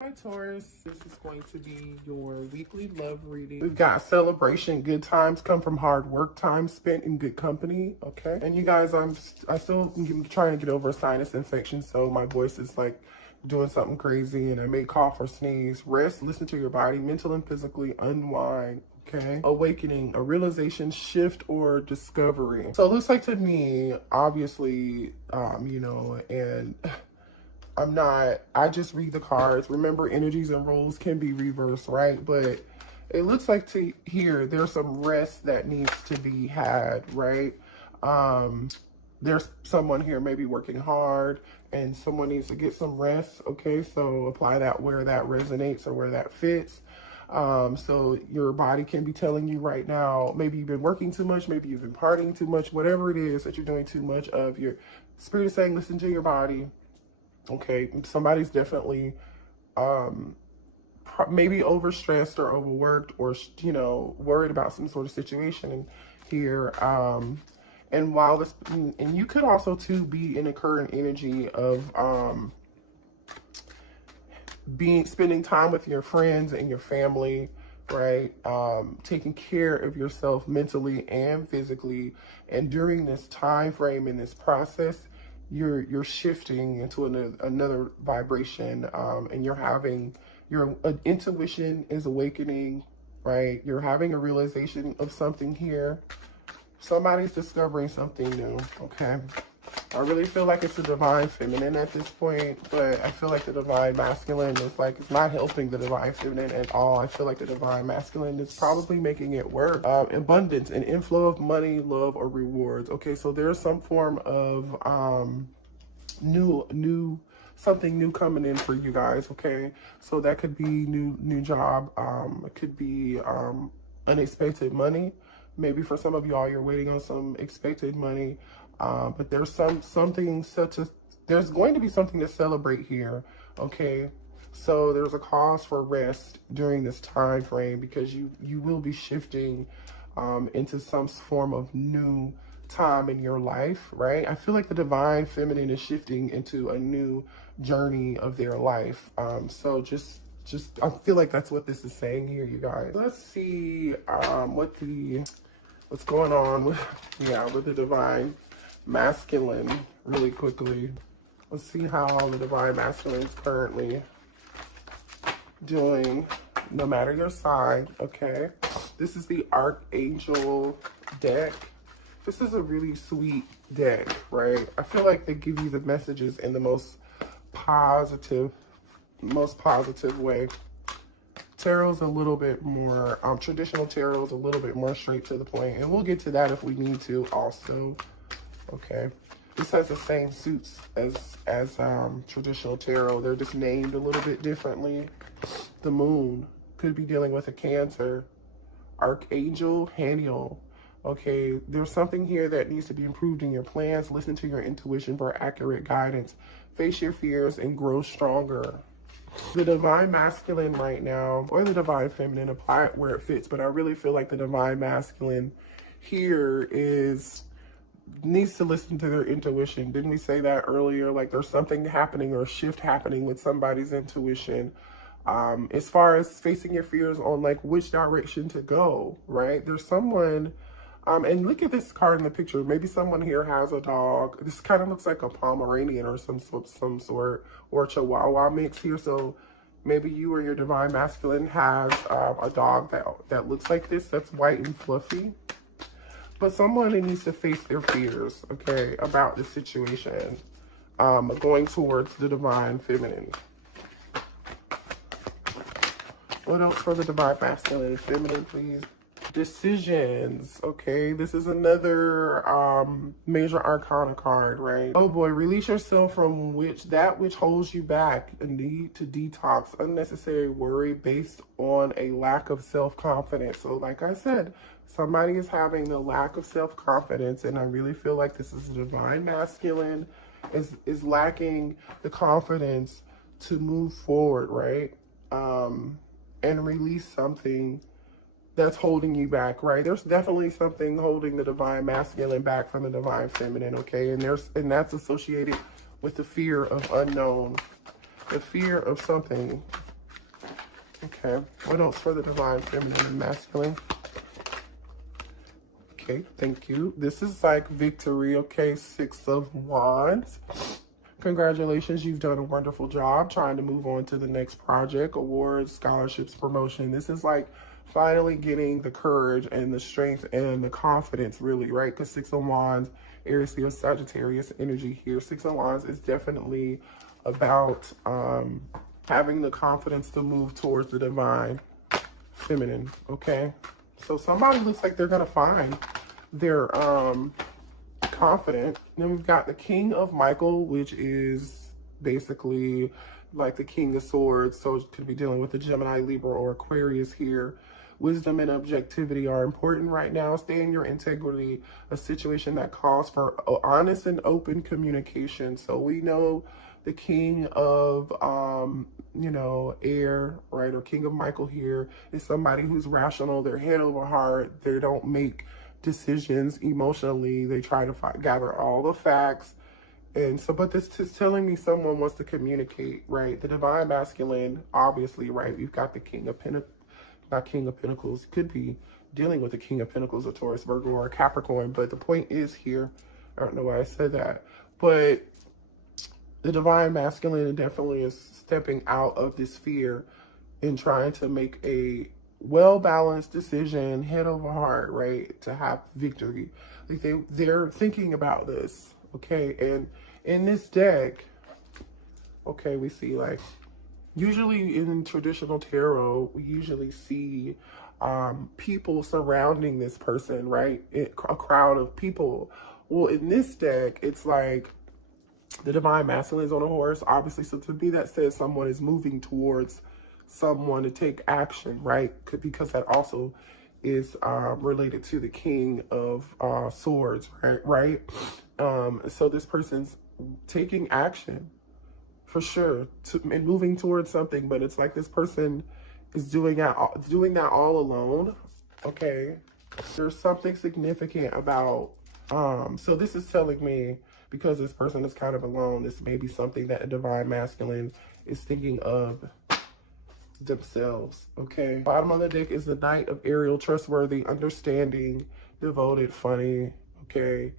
Hi Taurus, this is going to be your weekly love reading. We've got celebration, good times come from hard work, time spent in good company, okay? And you guys, I still am trying to get over a sinus infection, so my voice is like doing something crazy and I may cough or sneeze. Rest, listen to your body, mental and physically unwind, okay? Awakening, a realization, shift, or discovery. So it looks like to me, obviously, and I just read the cards. Remember, energies and roles can be reversed, right? But it looks like to here, there's some rest that needs to be had, right? There's someone here maybe working hard and someone needs to get some rest, okay? So apply that where that resonates or where that fits. So your body can be telling you right now, maybe you've been working too much, maybe you've been partying too much, whatever it is that you're doing too much of, your spirit is saying, listen to your body. Okay, somebody's definitely maybe overstressed or overworked or, worried about some sort of situation here. And while this, and you could also too be in a current energy of spending time with your friends and your family, right? Taking care of yourself mentally and physically. And during this time frame in this process, you're shifting into another vibration, and your intuition is awakening, right? You're having a realization of something here. Somebody's discovering something new, okay? I really feel like it's a divine feminine at this point, but I feel like the divine masculine is like, it's not helping the divine feminine at all. I feel like the divine masculine is probably making it work. Abundance, an inflow of money, love, or rewards. Okay, so there's some form of something new coming in for you guys, okay? So that could be new job. It could be unexpected money. Maybe for some of y'all, you're waiting on some expected money. But there's there's going to be something to celebrate here, okay? So there's a cause for rest during this time frame because you will be shifting into some form of new time in your life, right? I feel like the divine feminine is shifting into a new journey of their life. So just I feel like that's what this is saying here, you guys. Let's see what's going on with the divine masculine really quickly. Let's see how the divine masculine is currently doing, no matter your sign, okay? This is the Archangel deck. This is a really sweet deck, right? I feel like they give you the messages in the most positive way. Tarot's a little bit more, traditional tarot's a little bit more straight to the point, and we'll get to that if we need to also. Okay, this has the same suits as traditional tarot. They're just named a little bit differently. The moon could be dealing with a Cancer. Archangel Haniel. Okay, there's something here that needs to be improved in your plans. Listen to your intuition for accurate guidance. Face your fears and grow stronger. The divine masculine right now, or the divine feminine, apply it where it fits. But I really feel like the divine masculine here needs to listen to their intuition. Didn't we say that earlier? Like there's something happening or a shift happening with somebody's intuition. As far as facing your fears on like which direction to go, right? There's someone, and look at this card in the picture. Maybe someone here has a dog. This kind of looks like a Pomeranian or some sort, or a Chihuahua mix here. So maybe you or your divine masculine has a dog that looks like this, that's white and fluffy. But someone needs to face their fears, okay, about the situation, going towards the divine feminine. What else for the divine masculine and feminine, please? Decisions, okay? This is another major arcana card, right? Oh boy, release yourself from that which holds you back. A need to detox unnecessary worry based on a lack of self-confidence. So like I said, somebody is having the lack of self-confidence, and I really feel like this is a divine masculine is lacking the confidence to move forward, right? And release something that's holding you back, right? There's definitely something holding the divine masculine back from the divine feminine, okay? And that's associated with the fear of unknown, the fear of something Okay, what else for the divine feminine and masculine? Okay, thank you. This is like victory, okay? 6 of Wands. Congratulations, you've done a wonderful job trying to move on to the next project, awards, scholarships, promotion. This is like finally getting the courage and the strength and the confidence, really, right? Because 6 of Wands, Aries, Leo, Sagittarius energy here. 6 of Wands is definitely about having the confidence to move towards the divine feminine, okay? So somebody looks like they're going to find their confident. Then we've got the King of Michael, which is basically like the King of Swords. So it could be dealing with the Gemini, Libra, or Aquarius here. Wisdom and objectivity are important right now. Stay in your integrity, a situation that calls for honest and open communication. So we know the King of, you know, air, right, or King of Michael here is somebody who's rational. They're head over heart. They don't make decisions emotionally. They try to gather all the facts. And so, but this is telling me someone wants to communicate, right? The divine masculine, obviously, right? We've got the King of Pentacles, not King of Pentacles, could be dealing with the King of Pentacles, a Taurus, Virgo, or a Capricorn. But the point is here, I don't know why I said that, but the divine masculine definitely is stepping out of this fear and trying to make a well-balanced decision, head over heart, right, to have victory. Like they're thinking about this, okay? And in this deck, okay, we see like, usually in traditional tarot, we usually see people surrounding this person, right? A crowd of people. Well, in this deck, it's like the divine masculine is on a horse, obviously. So to me, that says someone is moving towards someone to take action, right? Because that also is related to the King of Swords, right? So this person's taking action for sure and moving towards something, but it's like this person is doing that all alone, okay? There's something significant about, so this is telling me, because this person is kind of alone, this may be something that a divine masculine is thinking of themselves, okay? Bottom of the deck is the Knight of Ariel, trustworthy, understanding, devoted, funny, okay?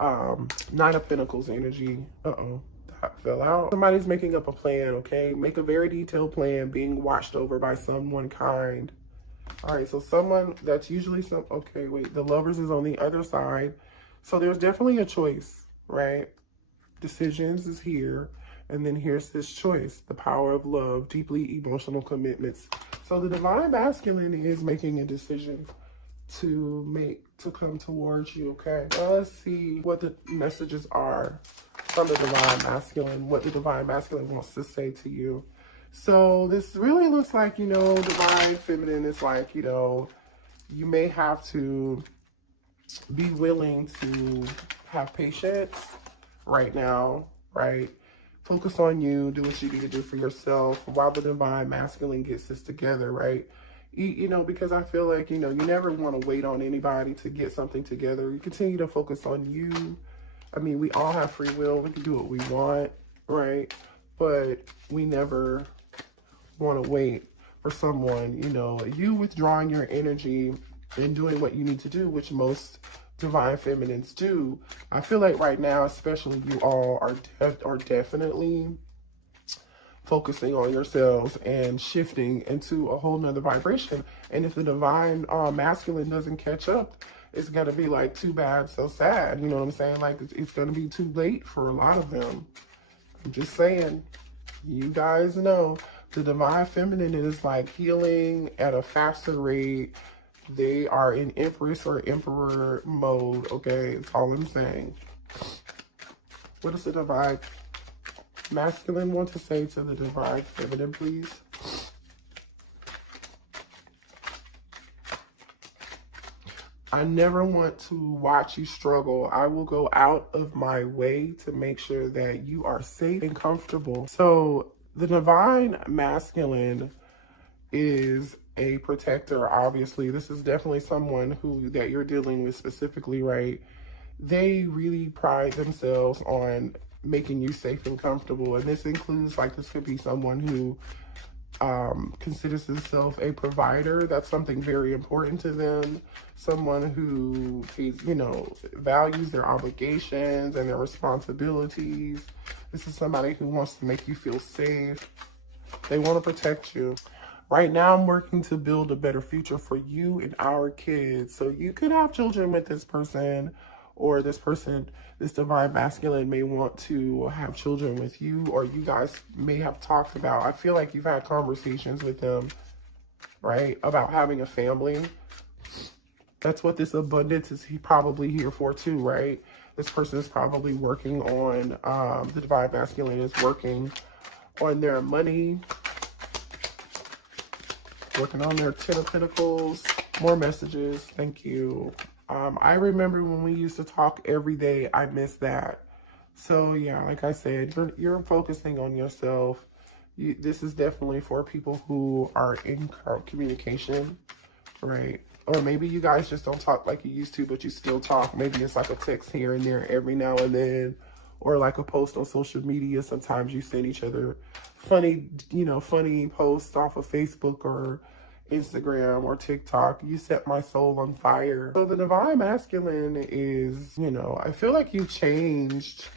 9 of Pentacles energy. That fell out. Somebody's making up a plan, okay? Make a very detailed plan, being watched over by someone kind. All right, so someone that's usually okay, wait, the Lovers is on the other side. So there's definitely a choice, right? Decisions is here. And then here's this choice, the power of love, deeply emotional commitments. So the divine masculine is making a decision to come towards you, okay? Now let's see what the messages are from the divine masculine, what the divine masculine wants to say to you. So this really looks like, you know, divine feminine is like, you know, you may have to be willing to have patience right now, right? Focus on you, do what you need to do for yourself while the divine masculine gets this together, right? You know, because I feel like, you know, you never want to wait on anybody to get something together. You continue to focus on you. I mean, we all have free will. We can do what we want, right? But we never want to wait for someone, you know, you withdrawing your energy and doing what you need to do, which most divine feminines do. I feel like right now, especially, you all are definitely focusing on yourselves and shifting into a whole nother vibration. And if the divine masculine doesn't catch up, it's gonna be like too bad, so sad. You know what I'm saying? Like it's gonna be too late for a lot of them. I'm just saying, you guys know the divine feminine is like healing at a faster rate. They are in Empress or Emperor mode, okay? That's all I'm saying. What does the divine masculine want to say to the divine feminine, please? I never want to watch you struggle. I will go out of my way to make sure that you are safe and comfortable. So the divine masculine is a protector, obviously. This is definitely someone that you're dealing with specifically, right? They really pride themselves on making you safe and comfortable. And this includes, like, this could be someone who considers himself a provider. That's something very important to them. Someone who is, you know, values their obligations and their responsibilities. This is somebody who wants to make you feel safe. They want to protect you. Right now, I'm working to build a better future for you and our kids. So you could have children with this person, or this person, this divine masculine may want to have children with you, or you guys may have talked about, I feel like you've had conversations with them, right, about having a family. That's what this abundance is probably here for too, right? This person is probably working on, the divine masculine is working on their money, working on their 10 of Pentacles. More messages. Thank you. I remember when we used to talk every day. I miss that. So yeah, like I said, you're focusing on yourself. This is definitely for people who are in communication, right? Or maybe you guys just don't talk like you used to, but you still talk. Maybe it's like a text here and there every now and then, or like a post on social media. Sometimes you send each other funny, you know, funny posts off of Facebook or Instagram or TikTok. You set my soul on fire. So the divine masculine is, you know, I feel like you changed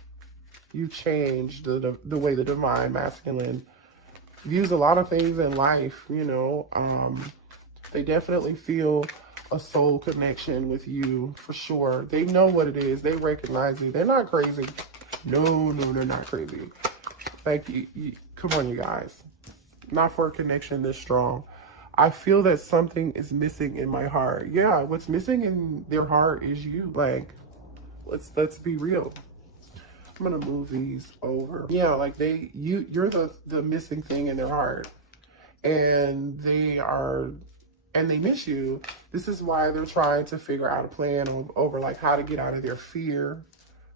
the way the divine masculine views a lot of things in life, you know. They definitely feel a soul connection with you for sure. They know what it is. They recognize it. They're not crazy. No, they're not crazy. Like, come on, you guys. Not for a connection this strong. I feel that something is missing in my heart. Yeah, what's missing in their heart is you. Like, let's be real. I'm gonna move these over. Yeah, like you're the missing thing in their heart, and they miss you. This is why they're trying to figure out a plan over like how to get out of their fear,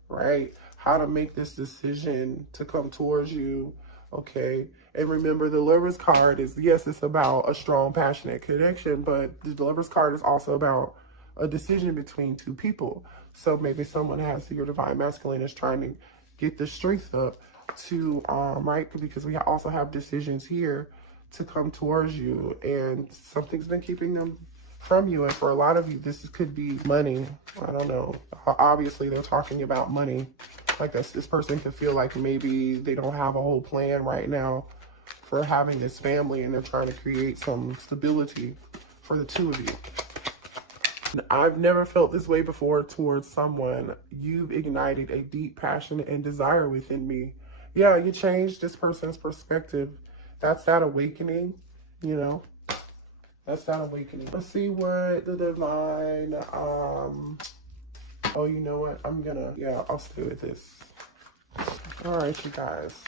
right? How to make this decision to come towards you, okay? And remember, the Lover's card is, yes, it's about a strong, passionate connection, but the Lover's card is also about a decision between two people. So maybe someone has, your divine masculine is trying to get the strength up to, right? Because we also have decisions here to come towards you, and something's been keeping them from you. And for a lot of you, this could be money. I don't know. Obviously, they're talking about money. Like this person could feel like maybe they don't have a whole plan right now for having this family, and they're trying to create some stability for the two of you. I've never felt this way before towards someone. You've ignited a deep passion and desire within me. Yeah, you changed this person's perspective. That's that awakening, you know. That's that awakening. Let's see what the divine, oh, you know what? I'll stay with this. All right, you guys.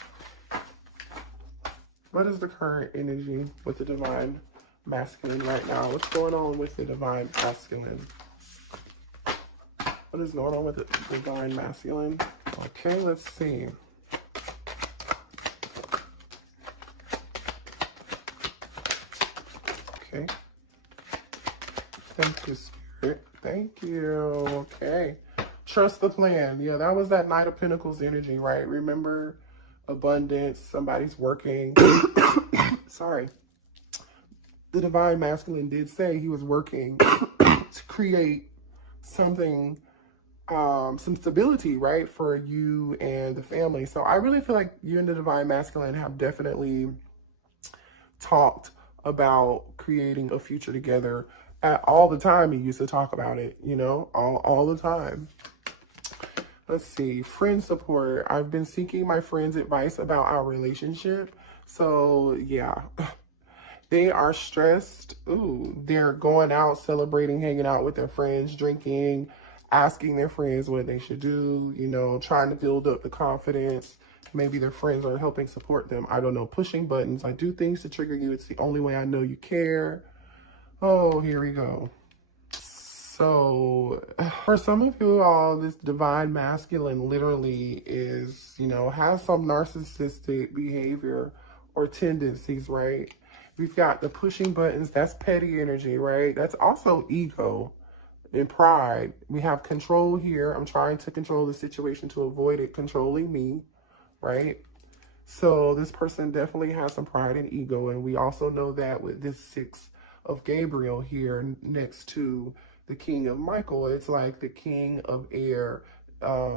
What is the current energy with the divine masculine right now? What's going on with the divine masculine? What is going on with the divine masculine? Okay, let's see. Okay. Thank you, Spirit. Thank you. Okay. Trust the plan. Yeah, that was that Knight of Pentacles energy, right? Remember, abundance, somebody's working. Sorry. The divine masculine did say he was working to create something, some stability, right, for you and the family. So I really feel like you and the divine masculine have definitely talked about creating a future together. All the time, you used to talk about it, you know, all the time. Let's see, friend support. I've been seeking my friend's advice about our relationship. So yeah, they are stressed. Ooh, they're going out, celebrating, hanging out with their friends, drinking, asking their friends what they should do, you know, trying to build up the confidence. Maybe their friends are helping support them. I don't know, pushing buttons. I do things to trigger you. It's the only way I know you care. Oh, here we go. So for some of you all, this divine masculine literally is, you know, has some narcissistic behavior or tendencies, right? We've got the pushing buttons. That's petty energy, right? That's also ego and pride. We have control here. I'm trying to control the situation to avoid it controlling me, right? So this person definitely has some pride and ego. And we also know that with this 6 of Gabriel here next to the King of Michael, it's like the King of Air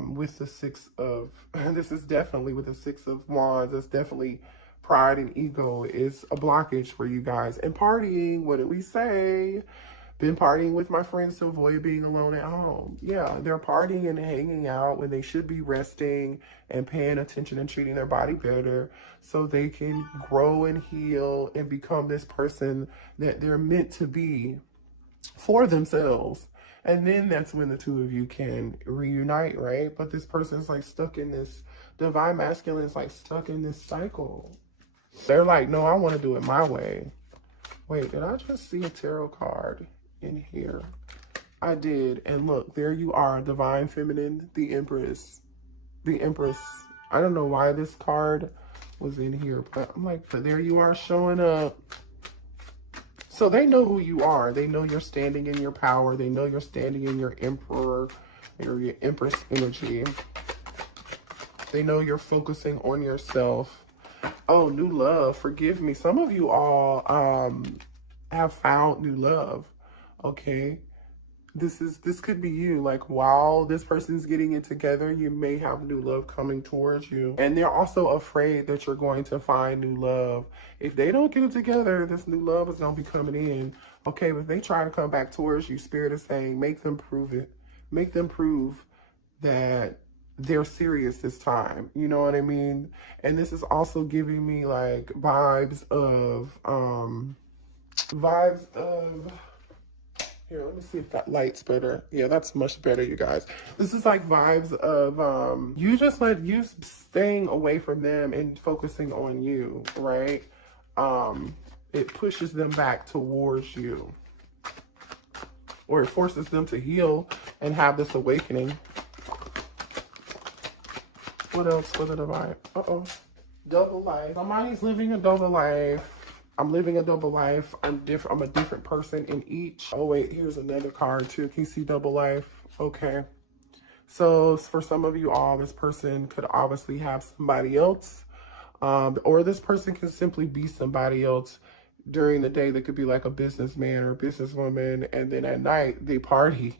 with the 6 of, this is definitely with the 6 of Wands. It's definitely pride and ego is a blockage for you guys. And partying, what did we say? Been partying with my friends to avoid being alone at home. Yeah, they're partying and hanging out when they should be resting and paying attention and treating their body better so they can grow and heal and become this person that they're meant to be for themselves. And then that's when the two of you can reunite, right? But this person's like stuck in this, divine masculine is like stuck in this cycle. They're like, no, I want to do it my way. Wait, did I just see a tarot card in here? I did. And look, there you are, divine feminine, the Empress. The Empress. I don't know why this card was in here, but I'm like, but there you are showing up. So they know who you are. They know you're standing in your power. They know you're standing in your Emperor or your Empress energy. They know you're focusing on yourself. Oh, new love. Forgive me. Some of you all have found new love. Okay. This could be you. Like, while this person's getting it together, you may have new love coming towards you. And they're also afraid that you're going to find new love. If they don't get it together, this new love is going to be coming in. Okay, but if they try to come back towards you, Spirit is saying, make them prove it. Make them prove that they're serious this time. You know what I mean? And this is also giving me like vibes of, here, let me see if that light's better. Yeah, that's much better, you guys. This is like vibes of you just like you staying away from them and focusing on you, right? It pushes them back towards you. Or it forces them to heal and have this awakening. What else for the divine? Uh-oh. Double life. Somebody's living a double life. I'm living a double life. I'm a different person in each. Oh, wait, here's another card too. Can you see double life? Okay. So for some of you all, this person could obviously have somebody else. Or this person can simply be somebody else during the day. They could be like a businessman or a businesswoman. And then at night, they party,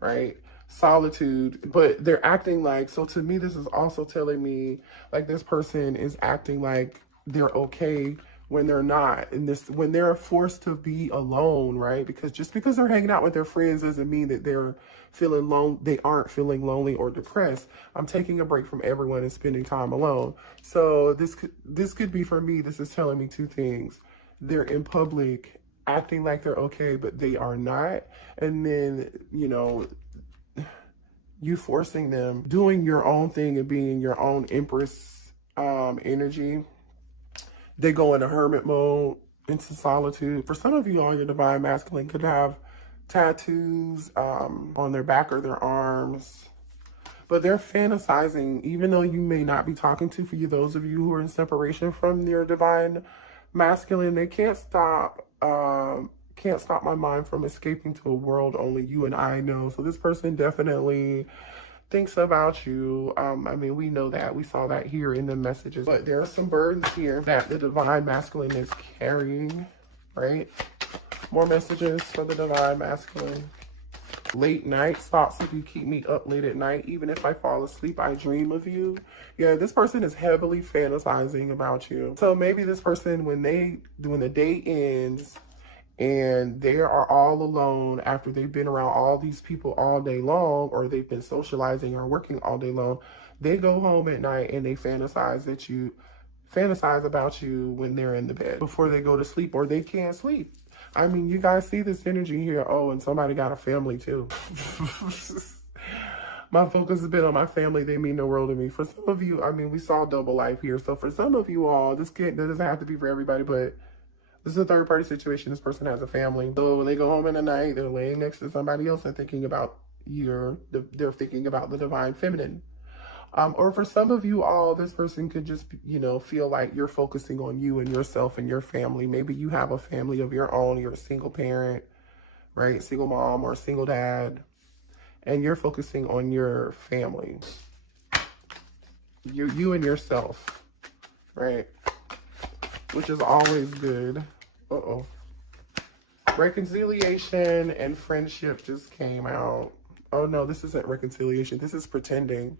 right? Solitude, but they're acting like, so to me, this is also telling me like this person is acting like they're okay when they're not, and this when they're forced to be alone, right? Because just because they're hanging out with their friends doesn't mean that they're feeling lonely. They aren't feeling lonely or depressed. I'm taking a break from everyone and spending time alone. So this could be for me. This is telling me two things. They're in public acting like they're okay, but they are not. And then, you know, you forcing them doing your own thing and being your own Empress energy. They go into hermit mode, into solitude. For some of you all, your divine masculine could have tattoos on their back or their arms. But they're fantasizing, even though you may not be talking to, for you, those of you who are in separation from your divine masculine, they can't stop my mind from escaping to a world only you and I know. So this person definitely thinks about you. I mean, we know that. We saw that here in the messages. But there are some burdens here that the divine masculine is carrying, right? More messages for the divine masculine. Late night thoughts. If you keep me up late at night, even if I fall asleep, I dream of you. Yeah, this person is heavily fantasizing about you. So maybe this person, when the day ends and they are all alone after they've been around all these people all day long, or they've been socializing or working all day long, they go home at night and they fantasize about you when they're in the bed before they go to sleep, or they can't sleep. I mean, you guys see this energy here. Oh, and somebody got a family too. My focus has been on my family. They mean the world to me. For some of you, I mean, we saw double life here. So for some of you all, that doesn't have to be for everybody, but this is a third party situation. This person has a family. So when they go home in the night, they're laying next to somebody else and thinking about they're thinking about the divine feminine. Or for some of you all, this person could just, you know, feel like you're focusing on you and yourself and your family. Maybe you have a family of your own. You're a single parent, right? Single mom or single dad. And you're focusing on your family. You and yourself. right? Which is always good. Uh-oh. Reconciliation and friendship just came out. Oh no, this isn't reconciliation. This is pretending.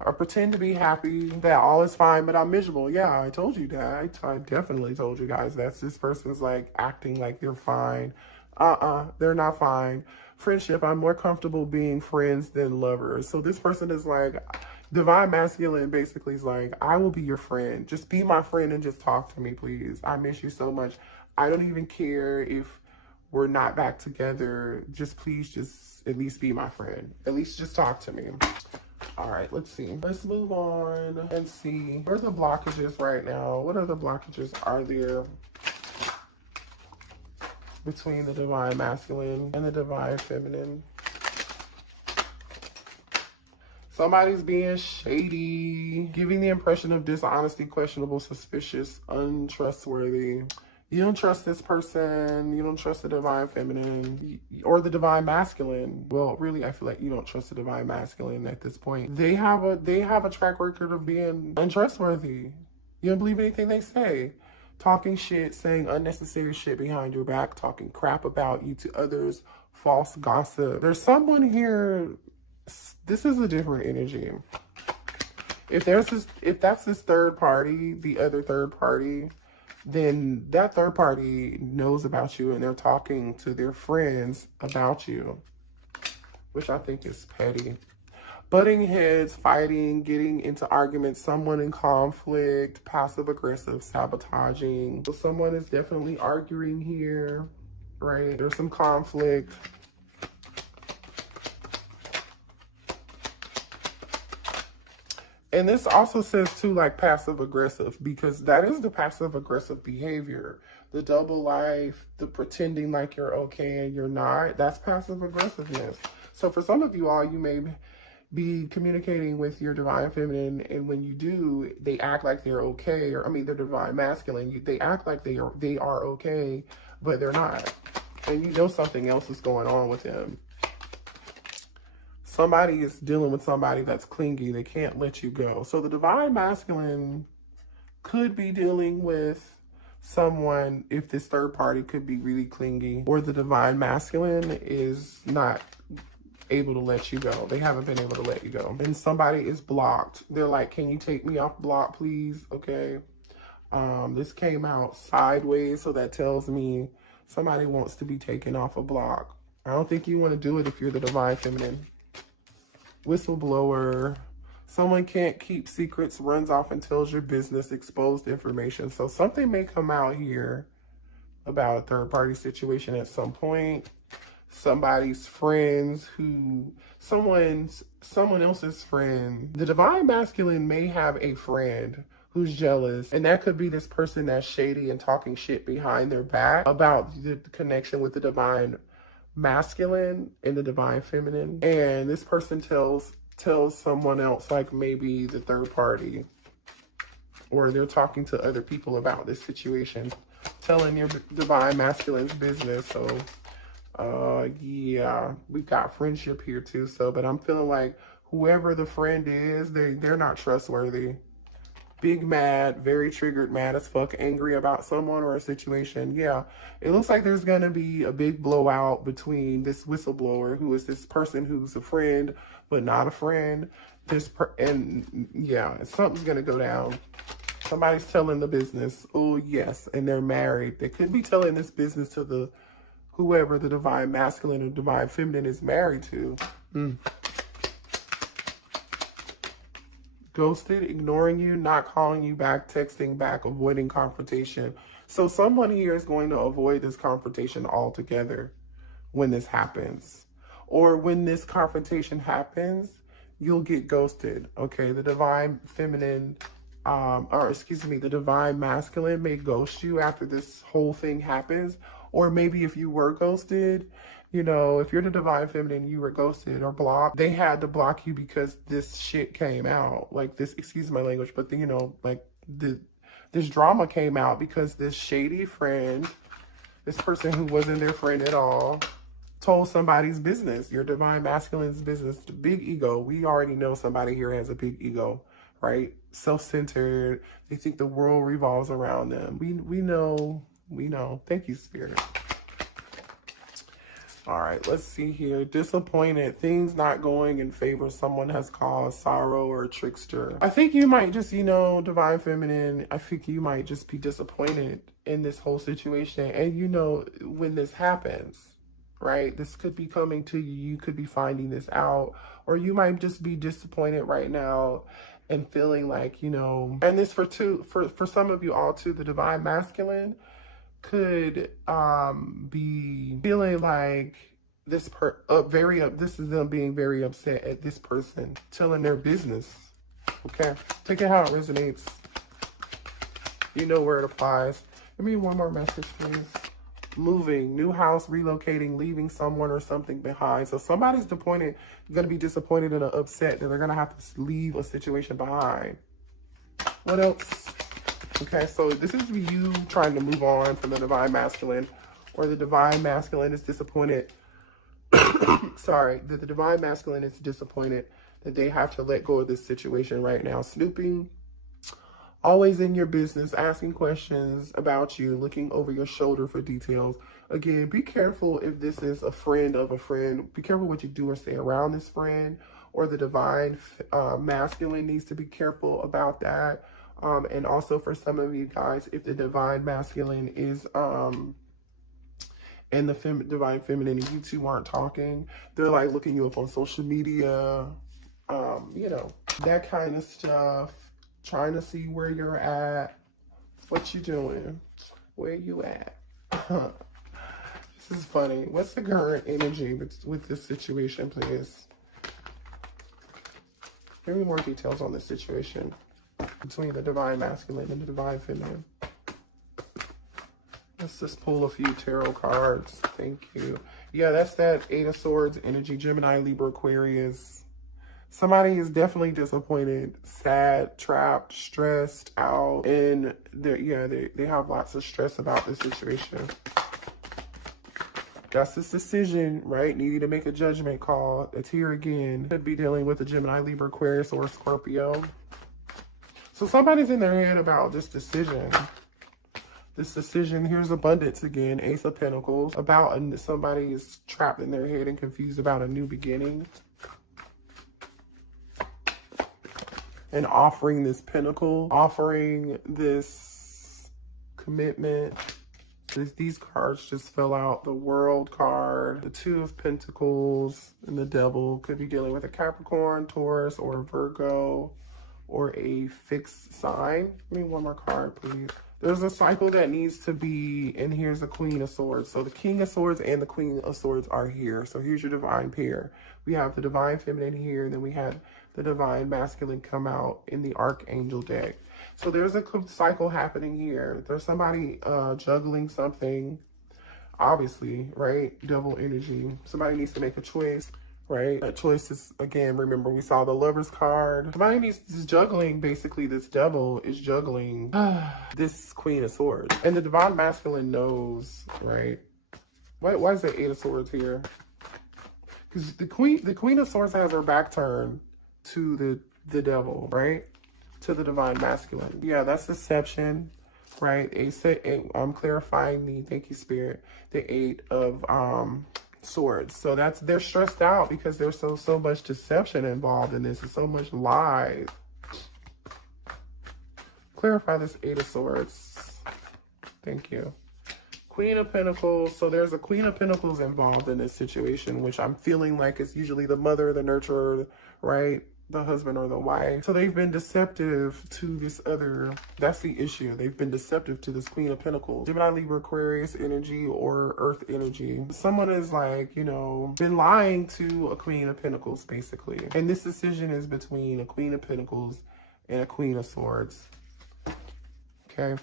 Or pretend to be happy that all is fine, but I'm miserable. Yeah, I told you that. I definitely told you guys that this person's like acting like they're fine. They're not fine. Friendship, I'm more comfortable being friends than lovers. So this person is like, divine masculine basically is like, I will be your friend. Just be my friend and just talk to me, please. I miss you so much. I don't even care if we're not back together. Just please just at least be my friend. At least just talk to me. All right, let's see. Let's move on and see. What are the blockages right now? What other blockages are there between the divine masculine and the divine feminine? Somebody's being shady, giving the impression of dishonesty, questionable, suspicious, untrustworthy. You don't trust this person. You don't trust the divine feminine or the divine masculine. Well, really, I feel like you don't trust the divine masculine at this point. They have a track record of being untrustworthy. You don't believe anything they say. Talking shit, saying unnecessary shit behind your back, talking crap about you to others, false gossip. There's someone here. This is a different energy. If that's this third party, the other third party, then that third party knows about you and they're talking to their friends about you, which I think is petty. Butting heads, fighting, getting into arguments, someone in conflict, passive-aggressive, sabotaging. So someone is definitely arguing here, right? There's some conflict. And this also says too, like passive aggressive, because that is the passive aggressive behavior. The double life, the pretending like you're okay and you're not, that's passive aggressiveness. So for some of you all, you may be communicating with your divine feminine, and when you do, they act like they're okay, or I mean, they're divine masculine. They act like they are okay, but they're not. And you know something else is going on with them. Somebody is dealing with somebody that's clingy. They can't let you go. So the divine masculine could be dealing with someone, if this third party could be really clingy, or the divine masculine is not able to let you go. They haven't been able to let you go. And somebody is blocked. They're like, can you take me off block, please? Okay. This came out sideways, so that tells me somebody wants to be taken off a block. I don't think you want to do it if you're the divine feminine. Whistleblower. Someone can't keep secrets, runs off and tells your business, exposed information. So something may come out here about a third party situation at some point. Somebody's friends someone else's friend. The divine masculine may have a friend who's jealous, and that could be this person that's shady and talking shit behind their back about the connection with the divine masculine and the divine feminine, and this person tells someone else, like maybe the third party, or they're talking to other people about this situation, telling your divine masculine's business. So yeah, we've got friendship here too. So, but I'm feeling like whoever the friend is, they're not trustworthy. Big mad, very triggered, mad as fuck, angry about someone or a situation. Yeah, it looks like there's gonna be a big blowout between this whistleblower, who is this person who's a friend but not a friend. And yeah, something's gonna go down. Somebody's telling the business. Oh yes, and they're married. They could be telling this business to whoever the divine masculine or divine feminine is married to. Ghosted, ignoring you, not calling you back, texting back, avoiding confrontation. So someone here is going to avoid this confrontation altogether when this happens. Or when this confrontation happens, you'll get ghosted. Okay, the divine feminine, the divine masculine may ghost you after this whole thing happens. Or maybe if you were ghosted, you know, if you're the divine feminine, you were ghosted or blocked, they had to block you because this shit came out. Like this, excuse my language, but you know, like this drama came out because this shady friend, this person who wasn't their friend at all, told somebody's business, your divine masculine's business, the big ego. We already know somebody here has a big ego, right? Self-centered. They think the world revolves around them. We know. Thank you, Spirit. All right, let's see here. Disappointed. Things not going in favor. Someone has caused sorrow or a trickster. I think you might just, Divine Feminine, I think you might just be disappointed in this whole situation. And when this happens, right? This could be coming to you. You could be finding this out. Or you might just be disappointed right now and feeling like, and this for some of you all too, the Divine Masculine could be feeling like this is them being very upset at this person telling their business. Okay, take it how it resonates. You know where it applies. Give me one more message, please. Moving, new house, relocating, leaving someone or something behind. So somebody's going to be disappointed and upset that they're going to have to leave a situation behind. What else? Okay, so this is you trying to move on from the Divine Masculine, or the Divine Masculine is disappointed. Sorry, that the Divine Masculine is disappointed that they have to let go of this situation right now. Snooping, always in your business, asking questions about you, looking over your shoulder for details. Again, be careful if this is a friend of a friend. Be careful what you do or say around this friend, or the Divine Masculine needs to be careful about that. And also for some of you guys, if the Divine Masculine is and the Divine Feminine, and you two aren't talking, they're like looking you up on social media, that kind of stuff, trying to see where you're at, what you doing, where you at. This is funny. What's the current energy with this situation, please? Give me more details on this situation between the Divine Masculine and the Divine Feminine. Let's just pull a few tarot cards. Thank you. Yeah, that's that Eight of Swords energy. Gemini, Libra, Aquarius. Somebody is definitely disappointed, sad, trapped, stressed out. And they have lots of stress about this situation. That's this decision, right? Needing to make a judgment call. It's here again. Could be dealing with a Gemini, Libra, Aquarius, or Scorpio. So somebody's in their head about this decision. This decision, here's abundance again, Ace of Pentacles. Somebody is trapped in their head and confused about a new beginning. And offering this pentacle, offering this commitment. These cards just fell out. The World card, the Two of Pentacles, and the Devil. Could be dealing with a Capricorn, Taurus, or Virgo, or a fixed sign. Give me one more card, please. There's a cycle that needs to be, and here's the Queen of Swords. So the King of Swords and the Queen of Swords are here. So here's your Divine pair. We have the Divine Feminine here, and then we had the Divine Masculine come out in the Archangel deck. So there's a cycle happening here. There's somebody juggling something, obviously, right? Devil energy. Somebody needs to make a choice. Right? That choice is, again, remember we saw the Lover's card. Somebody is juggling, basically this devil is juggling this Queen of Swords. And the Divine Masculine knows, right? Why is there Eight of Swords here? Because the Queen of Swords has her back turned to the devil, right? To the Divine Masculine. Yeah, that's deception, right? I'm clarifying thank you, Spirit, the Eight of Swords. So they're stressed out because there's so much deception involved in this, and so much lies. Clarify this Eight of Swords. Thank you. Queen of Pentacles. So there's a Queen of Pentacles involved in this situation, which I'm feeling like is usually the mother, the nurturer, right? The husband or the wife. So they've been deceptive to this other, that's the issue. They've been deceptive to this Queen of Pentacles. Gemini, Libra, Aquarius energy, or Earth energy. Someone is like, been lying to a Queen of Pentacles, basically. And this decision is between a Queen of Pentacles and a Queen of Swords. Okay.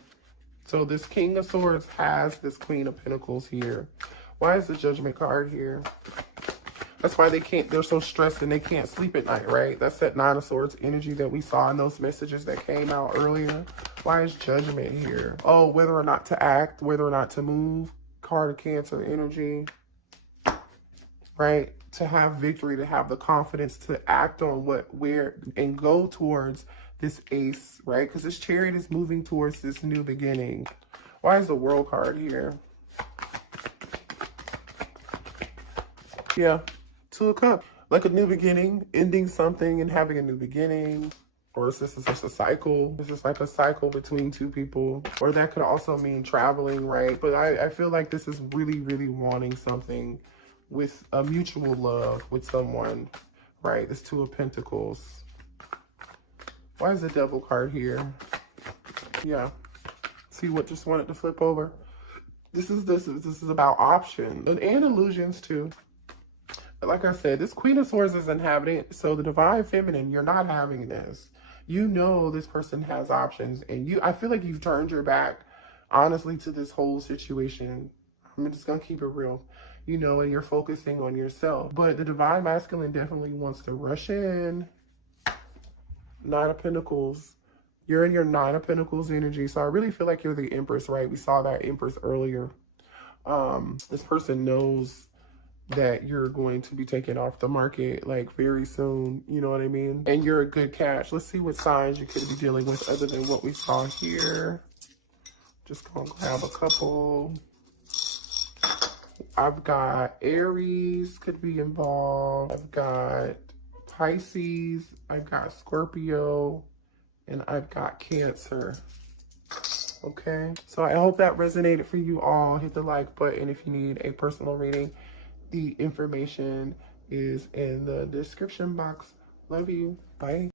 So this King of Swords has this Queen of Pentacles here. Why is the Judgment card here? That's why they're so stressed and they can't sleep at night, right? That's that Nine of Swords energy that we saw in those messages that came out earlier. Why is Judgment here? Oh, whether or not to act, whether or not to move. Card of Cancer energy, right? To have victory, to have the confidence to act on and go towards this ace, right? Because this chariot is moving towards this new beginning. Why is the world card here? Yeah, Two of Cups. Like a new beginning, ending something and having a new beginning. Or is this just a cycle? This is like a cycle between two people. Or that could also mean traveling, right? But I feel like this is really, really wanting something with a mutual love with someone, right? This Two of Pentacles. Why is the Devil card here? Yeah. See what just wanted to flip over? This is about options and illusions too. Like I said, this Queen of Swords is inhabitant. So the Divine Feminine, you're not having this. You know this person has options. And I feel like you've turned your back, honestly, to this whole situation. I'm just going to keep it real. You know, and you're focusing on yourself. But the Divine Masculine definitely wants to rush in. Nine of Pentacles. You're in your Nine of Pentacles energy. So I really feel like you're the Empress, right? We saw that Empress earlier. This person knows that you're going to be taken off the market like very soon, you know what I mean? And you're a good catch. Let's see what signs you could be dealing with other than what we saw here. Just gonna grab a couple. I've got Aries could be involved. I've got Pisces. I've got Scorpio. And I've got Cancer. Okay, so I hope that resonated for you all. Hit the like button if you need a personal reading. The information is in the description box. Love you. Bye.